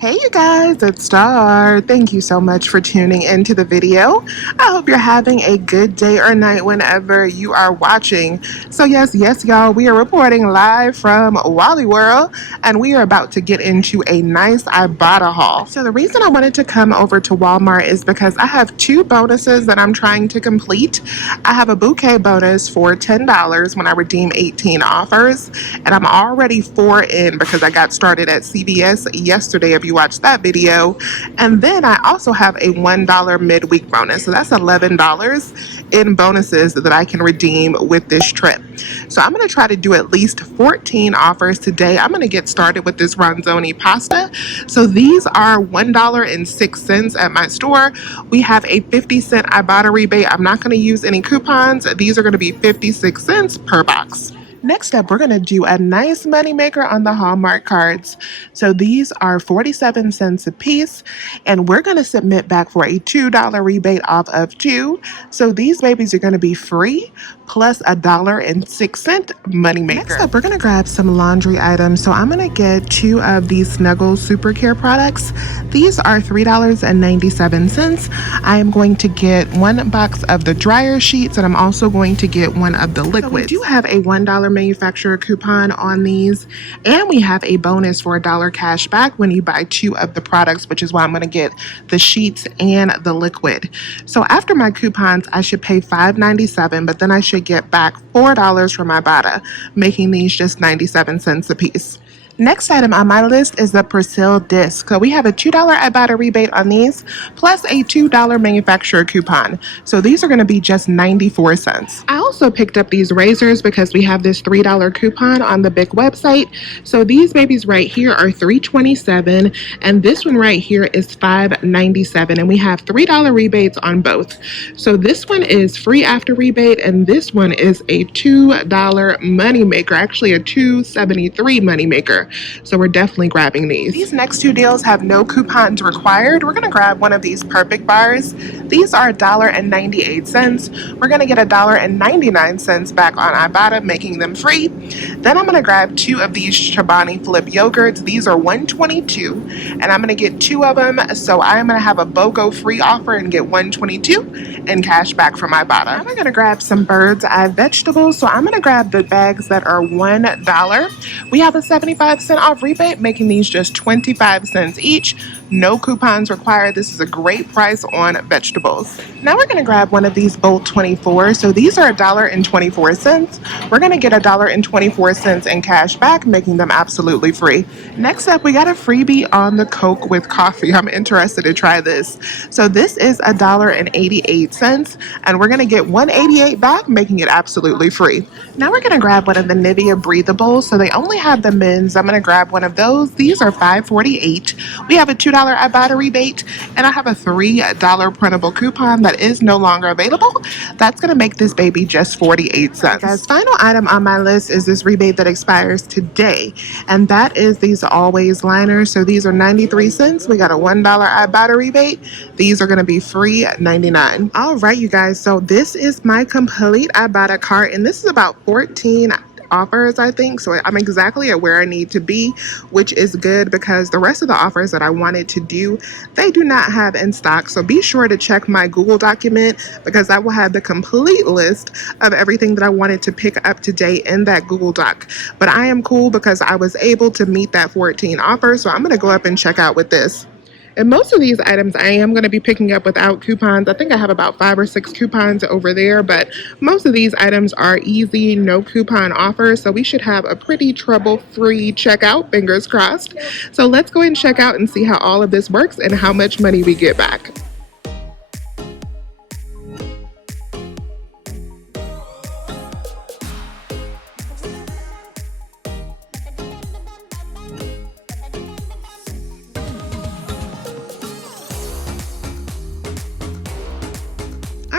Hey you guys, it's Star. Thank you so much for tuning into the video. I hope you're having a good day or night whenever you are watching. So yes, y'all, we are reporting live from Wally World and we are about to get into a nice Ibotta haul. So the reason I wanted to come over to Walmart is because I have two bonuses that I'm trying to complete. I have a bouquet bonus for $10 when I redeem 18 offers, and I'm already 4 in because I got started at CVS yesterday if you watched that video. And then I also have a $1 midweek bonus. So that's $11 in bonuses that I can redeem with this trip. So I'm going to try to do at least 14 offers today. I'm going to get started with this Ronzoni pasta. So these are $1.06 at my store. We have a 50-cent Ibotta rebate. I'm not going to use any coupons. These are going to be 56 cents per box. Next up, we're going to do a nice moneymaker on the Hallmark cards. So these are 47 cents a piece, and we're going to submit back for a $2 rebate off of two. So these babies are going to be free plus $1.06 moneymaker. Next up, we're going to grab some laundry items. So I'm going to get two of these Snuggles Super Care products. These are $3.97. I am going to get one box of the dryer sheets, and I'm also going to get one of the liquids. So we do have a $1 manufacturer coupon on these, and we have a bonus for $1 cash back when you buy two of the products, which is why I'm going to get the sheets and the liquid. So after my coupons, I should pay $5.97, but then I should get back $4 from Ibotta, making these just 97 cents a piece. Next item on my list is the Persil disc. So we have a $2 Ibotta rebate on these, plus a $2 manufacturer coupon. So these are going to be just 94 cents. I also picked up these razors because we have this $3 coupon on the Bic website. So these babies right here are $3.27, and this one right here is $5.97, and we have $3 rebates on both. So this one is free after rebate, and this one is a $2 moneymaker, actually a $2.73 moneymaker. So we're definitely grabbing these. These next two deals have no coupons required. We're going to grab one of these Perfect bars. These are $1.98. We're going to get $1.99 back on Ibotta, making them free. Then I'm going to grab two of these Chobani Flip yogurts. These are $1.22, and I'm going to get two of them. So I'm going to have a BOGO free offer and get $1.22 in cash back from Ibotta. Now I'm going to grab some Bird's Eye vegetables. So I'm going to grab the bags that are $1. We have a 75-cent off rebate, making these just 25 cents each. No coupons required. This is a great price on vegetables. Now we're going to grab one of these Bolt 24. So these are $1.24. We're going to get $1.24 in cash back, making them absolutely free. Next up, we got a freebie on the Coke with coffee. I'm interested to try this. So this is $1.88, and we're going to get $1.88 back, making it absolutely free. Now we're going to grab one of the Nivea breathables. So they only have the men's. I'm going to grab one of those. These are $5.48. We have a $2 Ibotta rebate, and I have a $3 printable coupon that is no longer available. That's going to make this baby just 48 cents. Guys, final item on my list is this rebate that expires today, and that is these Always liners. So these are 93 cents. We got a $1 Ibotta rebate. These are going to be free at 99. All right, you guys. So this is my complete Ibotta cart, and this is about 14 offers, I think. So I'm exactly at where I need to be, which is good because the rest of the offers that I wanted to do, they do not have in stock. So be sure to check my Google document because I will have the complete list of everything that I wanted to pick up today in that Google Doc. But I am cool because I was able to meet that 14 offers. So I'm going to go up and check out with this. And most of these items I am going to be picking up without coupons. I think I have about 5 or 6 coupons over there, but most of these items are easy, no coupon offers. So we should have a pretty trouble-free checkout, fingers crossed. So let's go ahead and check out and see how all of this works and how much money we get back.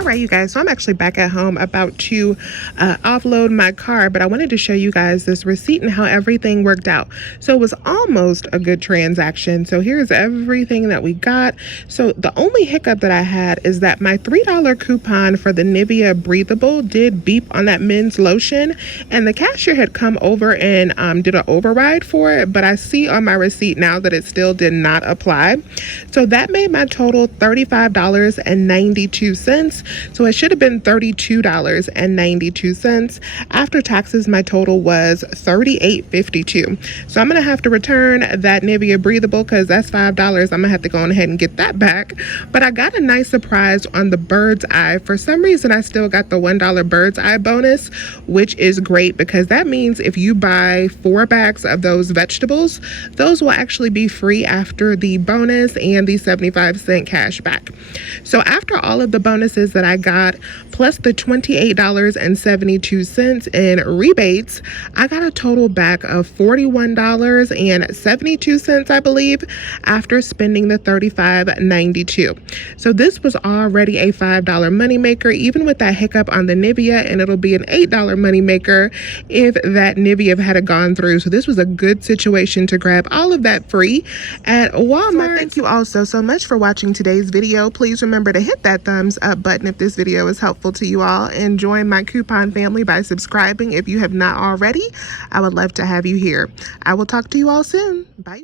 All right, you guys, so I'm actually back at home about to offload my car, but I wanted to show you guys this receipt and how everything worked out. So it was almost a good transaction. So here's everything that we got. So the only hiccup that I had is that my $3 coupon for the Nivea Breathable did beep on that men's lotion, and the cashier had come over and did an override for it, but I see on my receipt now that it still did not apply. So that made my total $35.92. So it should have been $32.92. After taxes, my total was $38.52. So I'm going to have to return that Nivea Breathable because that's $5. I'm going to have to go on ahead and get that back. But I got a nice surprise on the Bird's Eye. For some reason, I still got the $1 Bird's Eye bonus, which is great because that means if you buy 4 bags of those vegetables, those will actually be free after the bonus and the 75-cent cash back. So after all of the bonuses that I got, plus the $28.72 in rebates, I got a total back of $41.72, I believe, after spending the $35.92. So this was already a $5 moneymaker, even with that hiccup on the Nivea, and it'll be an $8 moneymaker if that Nivea had gone through. So this was a good situation to grab all of that free at Walmart. So thank you all so much for watching today's video. Please remember to hit that thumbs up button if this video is helpful to you all, and join my coupon family by subscribing if you have not already. I would love to have you here. I will talk to you all soon. Bye.